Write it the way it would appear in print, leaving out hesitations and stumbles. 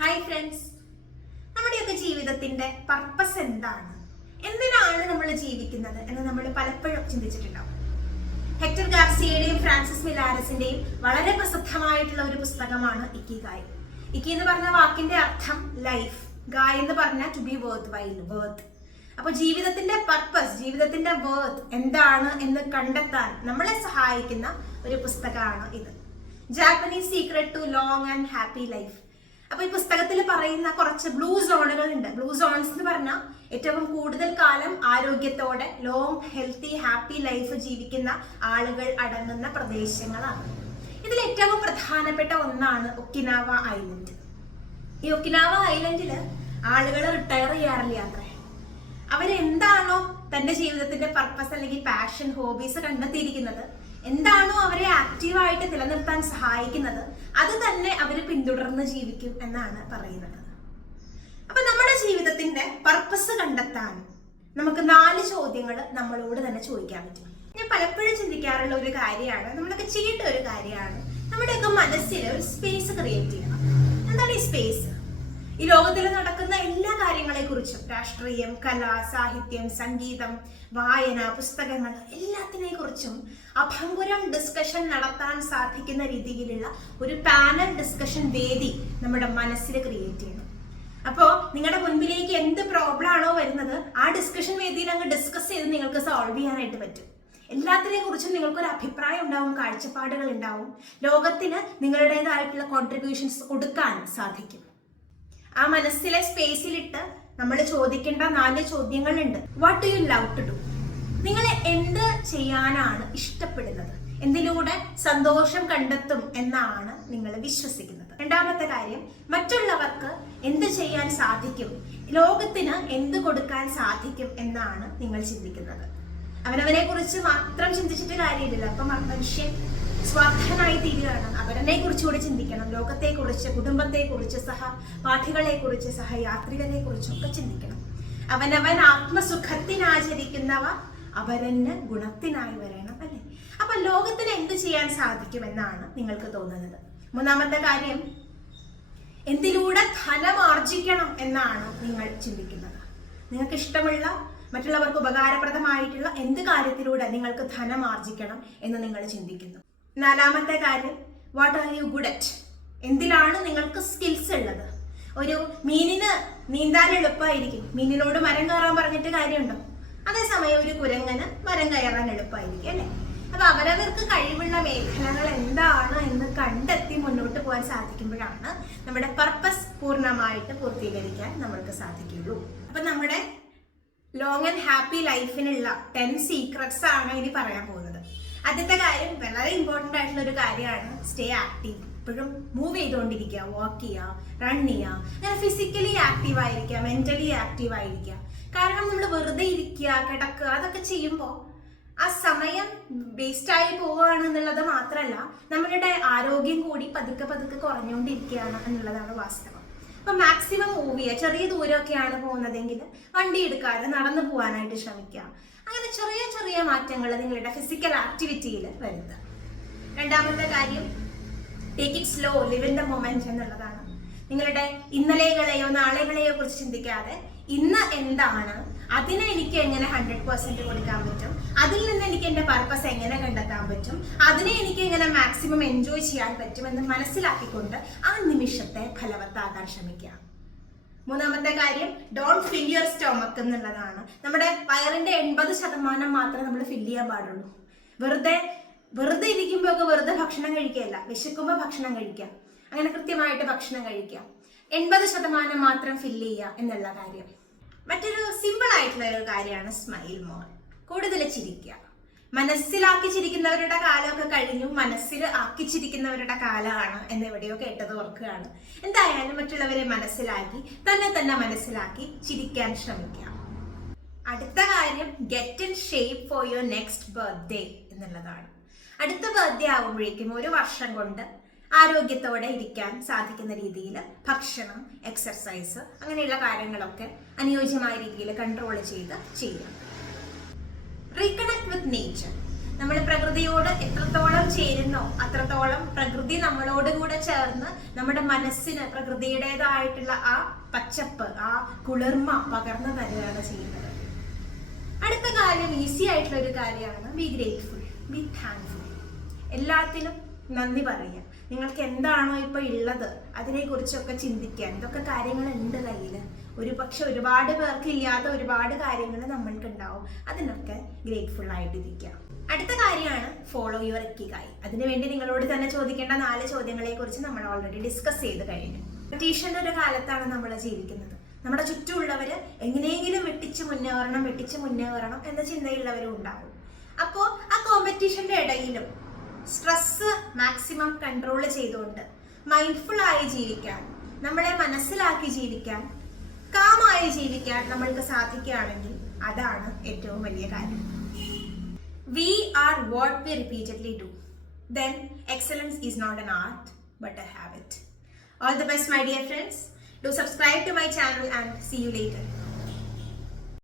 Hi friends, നമ്മുടെയൊക്കെ ജീവിതത്തിന്റെ purpose എന്താണ്, എന്തിനാണ് നമ്മൾ ജീവിക്കുന്നത് എന്ന് നമ്മൾ പലപ്പോഴും ചിന്തിച്ചിട്ടുണ്ടാവും. ഹെക്ടർ ഗാർസിയയുടെയും ഫ്രാൻസിസ് മിലാരസിന്റെയും വളരെ പ്രസിദ്ധമായിട്ടുള്ള ഒരു പുസ്തകമാണ് ഇക്കിഗായ്. ഇക്കി എന്ന് പറഞ്ഞ വാക്കിന്റെ അർത്ഥം ലൈഫ്, ഗായ് എന്ന് പറഞ്ഞാൽ to be worthwhile, worth. അപ്പൊ ജീവിതത്തിന്റെ പർപ്പസ്, ജീവിതത്തിന്റെ വർത്ത് എന്താണ് എന്ന് കണ്ടെത്താൻ നമ്മളെ സഹായിക്കുന്ന ഒരു പുസ്തകമാണ് ഇത്. Japanese secret to long and happy life. അപ്പൊ ഈ പുസ്തകത്തിൽ പറയുന്ന കുറച്ച് ബ്ലൂ സോണുകൾ ഉണ്ട്. ബ്ലൂ സോൺസ് എന്ന് പറഞ്ഞാൽ ഏറ്റവും കൂടുതൽ കാലം ആരോഗ്യത്തോടെ ലോങ് ഹെൽത്തി ഹാപ്പി ലൈഫ് ജീവിക്കുന്ന ആളുകൾ അടങ്ങുന്ന പ്രദേശങ്ങളാണ്. ഇതിൽ ഏറ്റവും പ്രധാനപ്പെട്ട ഒന്നാണ് ഒക്കിനാവ ഐലൻഡ്. ഈ ഒക്കിനാവ ഐലൻഡില് ആളുകൾ റിട്ടയർ ചെയ്യാറില്ല അത്രേ. അവരെന്താണോ തന്റെ ജീവിതത്തിന്റെ പർപ്പസ് അല്ലെങ്കിൽ പാഷൻ, ഹോബീസ് കണ്ടെത്തിയിരിക്കുന്നത്, എന്താണോ അവരെ ആക്റ്റീവായിട്ട് നിലനിർത്താൻ സഹായിക്കുന്നത്, അത് തന്നെ അവർ പിന്തുടർന്ന് ജീവിക്കും എന്നാണ് പറയുന്നത്. അപ്പൊ നമ്മുടെ ജീവിതത്തിന്റെ പർപ്പസ് കണ്ടെത്താൻ നമുക്ക് 4 ചോദ്യങ്ങൾ നമ്മളോട് തന്നെ ചോദിക്കാൻ പറ്റും. ഞാൻ പലപ്പോഴും ചിന്തിക്കാറുള്ള ഒരു കാര്യമാണ്, നമ്മളൊക്കെ ചെയ്യേണ്ട ഒരു കാര്യമാണ്, നമ്മുടെയൊക്കെ മനസ്സിൽ ഒരു സ്പേസ് ക്രിയേറ്റ് ചെയ്യണം. എന്താണ് ഈ സ്പേസ്? ഈ ലോകത്തിൽ നടക്കുന്ന എല്ലാ കാര്യങ്ങളെ കുറിച്ചും, രാഷ്ട്രീയം, കല, സാഹിത്യം, സംഗീതം, വായന, പുസ്തകങ്ങൾ, എല്ലാത്തിനെ കുറിച്ചും അഭംഗുരം ഡിസ്കഷൻ നടത്താൻ സാധിക്കുന്ന രീതിയിലുള്ള ഒരു പാനൽ ഡിസ്കഷൻ വേദി നമ്മുടെ മനസ്സിൽ ക്രിയേറ്റ് ചെയ്യണം. അപ്പോ നിങ്ങളുടെ മുൻപിലേക്ക് എന്ത് പ്രോബ്ലം ആണോ വരുന്നത്, ആ ഡിസ്കഷൻ വേദിയിൽ അങ്ങ് ഡിസ്കസ് ചെയ്ത് നിങ്ങൾക്ക് സോൾവ് ചെയ്യാനായിട്ട് പറ്റും. എല്ലാത്തിനെ കുറിച്ചും നിങ്ങൾക്കൊരു അഭിപ്രായം ഉണ്ടാവും, കാഴ്ചപ്പാടുകൾ ഉണ്ടാവും. ലോകത്തിന് നിങ്ങളുടേതായിട്ടുള്ള കോൺട്രിബ്യൂഷൻസ് കൊടുക്കാൻ സാധിക്കും. ആ മനസ്സിലെ സ്പേസിലിട്ട് നമ്മൾ ചോദിക്കേണ്ട 4 ചോദ്യങ്ങളുണ്ട്. What do you love to do? നിങ്ങൾ എന്ത് ചെയ്യാനാണ് ഇഷ്ടപ്പെടുന്നത്? എന്തിലൂടെ സന്തോഷം കണ്ടെത്തും എന്നാണ് നിങ്ങൾ വിശ്വസിക്കുന്നത്? രണ്ടാമത്തെ കാര്യം, മറ്റുള്ളവർക്ക് എന്ത് ചെയ്യാൻ സാധിക്കും, ലോകത്തിന് എന്ത് കൊടുക്കാൻ സാധിക്കും എന്നാണ് നിങ്ങൾ ചിന്തിക്കുന്നത്. അവനവനെ കുറിച്ച് മാത്രം ചിന്തിച്ചിട്ട് കാര്യമില്ല. അപ്പൊ മനുഷ്യൻ സ്വാർത്ഥനായി തീരുകയാണ്. അവരനെ കുറിച്ചുകൂടി ചിന്തിക്കണം. ലോകത്തെ കുറിച്ച്, കുടുംബത്തെ കുറിച്ച്, സഹപാഠികളെ കുറിച്ച്, സഹയാത്രികരെ കുറിച്ചൊക്കെ ചിന്തിക്കണം. അവനവൻ ആത്മസുഖത്തിനാചരിക്കുന്നവ അവരന് ഗുണത്തിനായി വരണം, അല്ലെ? അപ്പൊ ലോകത്തിന് എന്ത് ചെയ്യാൻ സാധിക്കും എന്നാണ് നിങ്ങൾക്ക് തോന്നുന്നത്. മൂന്നാമത്തെ കാര്യം, എന്തിലൂടെ ധനം ആർജിക്കണം എന്നാണ് നിങ്ങൾ ചിന്തിക്കുന്നത്. നിങ്ങൾക്ക് ഇഷ്ടമുള്ള, മറ്റുള്ളവർക്ക് ഉപകാരപ്രദമായിട്ടുള്ള എന്ത് കാര്യത്തിലൂടെ നിങ്ങൾക്ക് ധനം ആർജിക്കണം എന്ന് നിങ്ങൾ ചിന്തിക്കുന്നു. നാലാമത്തെ കാര്യം, what are you good at? എന്തിലാണ് നിങ്ങൾക്ക് സ്കിൽസ് ഉള്ളത്? ഒരു മീനിന് നീന്താൻ എളുപ്പമായിരിക്കും, മീനിനോട് മരം കയറാൻ പറഞ്ഞിട്ട് കാര്യമുണ്ടോ? അതേസമയം ഒരു കുരങ്ങന് മരം കയറാൻ എളുപ്പമായിരിക്കും, അല്ലെ? അപ്പൊ അവരവർക്ക് കഴിവുള്ള മേഖലകൾ എന്താണ് എന്ന് കണ്ടെത്തി മുന്നോട്ട് പോകാൻ സാധിക്കുമ്പോഴാണ് നമ്മുടെ പർപ്പസ് പൂർണ്ണമായിട്ട് പൂർത്തീകരിക്കാൻ നമ്മൾക്ക് സാധിക്കുള്ളൂ. അപ്പൊ നമ്മുടെ ലോങ് ആൻഡ് ഹാപ്പി ലൈഫിനുള്ള 10 സീക്രട്സ് ആണ് ഇനി പറയാൻ പോകുന്നത്. ആദ്യത്തെ കാര്യം, വളരെ ഇമ്പോർട്ടൻ്റ് ആയിട്ടുള്ള ഒരു കാര്യമാണ്, സ്റ്റേ ആക്റ്റീവ്. എപ്പോഴും മൂവ് ചെയ്തുകൊണ്ടിരിക്കുക, വാക്ക് ചെയ്യുക, റൺ ചെയ്യുക, അങ്ങനെ ഫിസിക്കലി ആക്റ്റീവ് ആയിരിക്കുക, മെന്റലി ആക്റ്റീവ് ആയിരിക്കുക. കാരണം നമ്മൾ വെറുതെ ഇരിക്കുക, കിടക്കുക, അതൊക്കെ ചെയ്യുമ്പോൾ ആ സമയം വേസ്റ്റ് ആയി പോവുകയാണെന്നുള്ളത് മാത്രമല്ല, നമ്മളുടെ ആരോഗ്യം കൂടി പതുക്കെ പതുക്കെ കുറഞ്ഞുകൊണ്ടിരിക്കുകയാണ് എന്നുള്ളതാണ് വാസ്തവം. അപ്പൊ മാക്സിമം മൂവ് ചെയ്യുക. ചെറിയ ദൂരമൊക്കെയാണ് പോകുന്നതെങ്കിൽ വണ്ടി എടുക്കാതെ നടന്നു പോകാനായിട്ട് ശ്രമിക്കുക. അങ്ങനെ ചെറിയ ചെറിയ മാറ്റങ്ങൾ നിങ്ങളുടെ ഫിസിക്കൽ ആക്ടിവിറ്റിയിൽ വരുത്തുക. രണ്ടാമത്തെ കാര്യം, take it slow, live in the moment എന്നുള്ളതാണ്. നിങ്ങളുടെ ഇന്നലെകളെയോ നാളെകളെയോ കുറിച്ച് ചിന്തിക്കാതെ, ഇന്ന് എന്താണ്, അതിനെ എനിക്ക് എങ്ങനെ 100% കൊടുക്കാൻ പറ്റും, അതിൽ നിന്ന് എനിക്ക് എന്റെ പർപ്പസ് എങ്ങനെ കണ്ടെത്താൻ പറ്റും, അതിനെ എനിക്ക് എങ്ങനെ മാക്സിമം എൻജോയ് ചെയ്യാൻ പറ്റും എന്ന് മനസ്സിലാക്കിക്കൊണ്ട് ആ നിമിഷത്തെ ഫലവത്താക്കാൻ ശ്രമിക്കുക. മൂന്നാമത്തെ കാര്യം, ഡോണ്ട് ഫിൽ യുവർ സ്റ്റൊമക്ക് എന്നുള്ളതാണ്. നമ്മുടെ വയറിന്റെ 80% മാത്രമേ നമ്മൾ ഫില്ല് ചെയ്യാൻ പാടുള്ളൂ. വെറുതെ ഇരിക്കുമ്പോ ഒക്കെ വെറുതെ ഭക്ഷണം കഴിക്കുകയല്ല, വിശക്കുമ്പോ ഭക്ഷണം കഴിക്കാം, അങ്ങനെ കൃത്യമായിട്ട് ഭക്ഷണം കഴിക്കാം. 80% മാത്രം ഫില്ല് ചെയ്യുക എന്നുള്ള കാര്യം. മറ്റൊരു സിമ്പിൾ ആയിട്ടുള്ള ഒരു കാര്യമാണ് സ്മൈൽ മോർ. കൂടുതൽ ചിരിക്കുക. മനസ്സിലാക്കി ചിരിക്കുന്നവരുടെ കാലമൊക്കെ കഴിഞ്ഞു, മനസ്സിൽ ആക്കി ചിരിക്കുന്നവരുടെ കാലമാണ് എന്ന് എവിടെയോ കേട്ടത് ഓർക്കുകയാണ്. എന്തായാലും മറ്റുള്ളവരെ മനസ്സിലാക്കി, തന്നെ മനസ്സിലാക്കി ചിരിക്കാൻ ശ്രമിക്കുക. അടുത്ത കാര്യം, get in shape for your next birthday എന്നുള്ളതാണ്. അടുത്ത ബർത്ത്ഡേ ആവുമ്പോഴേക്കും 1 വർഷം കൊണ്ട് ആരോഗ്യത്തോടെ ഇരിക്കാൻ സാധിക്കുന്ന രീതിയിൽ ഭക്ഷണം, എക്സർസൈസ്, അങ്ങനെയുള്ള കാര്യങ്ങളൊക്കെ അനുയോജ്യമായ രീതിയിൽ കൺട്രോൾ ചെയ്ത് ചെയ്യാം. Reconnect with nature. നമ്മൾ പ്രകൃതിയോട് എത്രത്തോളം ചേരുന്നോ അത്രത്തോളം പ്രകൃതി നമ്മളോട് കൂടെ ചേർന്ന് നമ്മുടെ മനസ്സിന് പ്രകൃതിയുടേതായിട്ടുള്ള ആ പച്ചപ്പ്, ആ കുളിർമ പകർന്നു തരികയാണ് ചെയ്യുന്നത്. അടുത്ത കാര്യം ഈസി ആയിട്ടുള്ള ഒരു കാര്യമാണ് ബി ഗ്രേറ്റ്ഫുൾ, ബി താങ്ക്ഫുൾ. എല്ലാത്തിനും നന്ദി പറയുക. നിങ്ങൾക്ക് എന്താണോ ഇപ്പൊ ഉള്ളത് അതിനെ കുറിച്ചൊക്കെ ചിന്തിക്കാൻ. ഇതൊക്കെ കാര്യങ്ങളുണ്ട് കയ്യിൽ. പക്ഷെ ഒരുപാട് പേർക്ക് ഇല്ലാത്ത ഒരുപാട് കാര്യങ്ങൾ നമ്മൾക്ക് ഉണ്ടാവും. അതിനൊക്കെ ഗ്രേറ്റ്ഫുൾ ആയിട്ടിരിക്കുക. അടുത്ത കാര്യമാണ് ഫോളോ യുവർ ഇക്കിഗായി. അതിനുവേണ്ടി നിങ്ങളോട് തന്നെ ചോദിക്കേണ്ട 4 ചോദ്യങ്ങളെ കുറിച്ച് നമ്മൾ ഓൾറെഡി ഡിസ്കസ് ചെയ്ത് കഴിഞ്ഞു. കോമ്പറ്റീഷന്റെ ഒരു കാലത്താണ് നമ്മൾ ജീവിക്കുന്നത്. നമ്മുടെ ചുറ്റുമുള്ളവര് എങ്ങനെയെങ്കിലും വെട്ടിച്ച് മുന്നേറണം എന്ന ചിന്തയുള്ളവരും ഉണ്ടാവും. അപ്പോൾ ആ കോമ്പറ്റീഷന്റെ ഇടയിലും സ്ട്രെസ് മാക്സിമം കൺട്രോൾ ചെയ്തുകൊണ്ട് മൈൻഡ്ഫുൾ ആയി ജീവിക്കാൻ, നമ്മളെ മനസ്സിലാക്കി ജീവിക്കാൻ, കാമായി ജീവിക്കാൻ നമ്മൾക്ക് സാധിക്കുകയാണെങ്കിൽ അതാണ് ഏറ്റവും വലിയ കാര്യം. We are what we repeatedly do. Then excellence is not an art but a habit. All the best, my dear friends. Do subscribe to my channel and see you later.